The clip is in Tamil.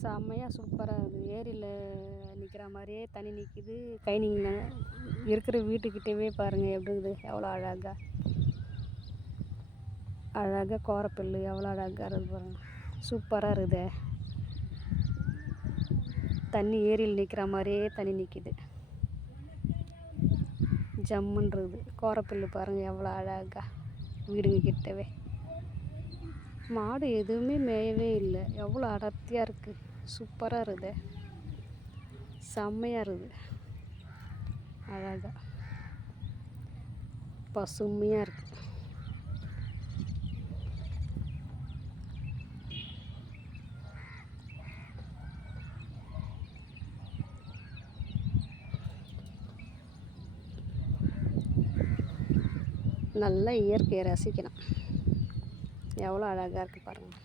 செம்மையாக சூப்பராக இருக்குது. ஏரியில் நிற்கிற மாதிரியே தண்ணி நிற்கிது. கைனிங்கில் இருக்கிற வீட்டுக்கிட்டவே பாருங்கள் எப்படி இருக்குது, எவ்வளோ அழகாக அழகாக கோரப்புல்லு எவ்வளோ அழகாக இருக்குது பாருங்கள். சூப்பராக இருக்குது. தண்ணி ஏரியில் நிற்கிற மாதிரியே தண்ணி நிற்கிது. ஜம்முன்றது கோரப்புல்லு பாருங்கள் எவ்வளோ அழகாக வீடுங்க கிட்டவே. மாடு எதுவுமே மேயவே இல்லை, எவ்வளோ அடர்த்தியாக இருக்குது. சூப்பராக இருக்குது, செம்மையாக இருக்குது. அழகாக பசுமையாக இருக்குது. நல்லா இயற்கையை ரசிக்கலாம். எவ்வளோ அழகாக இருக்குது பாருங்கள்.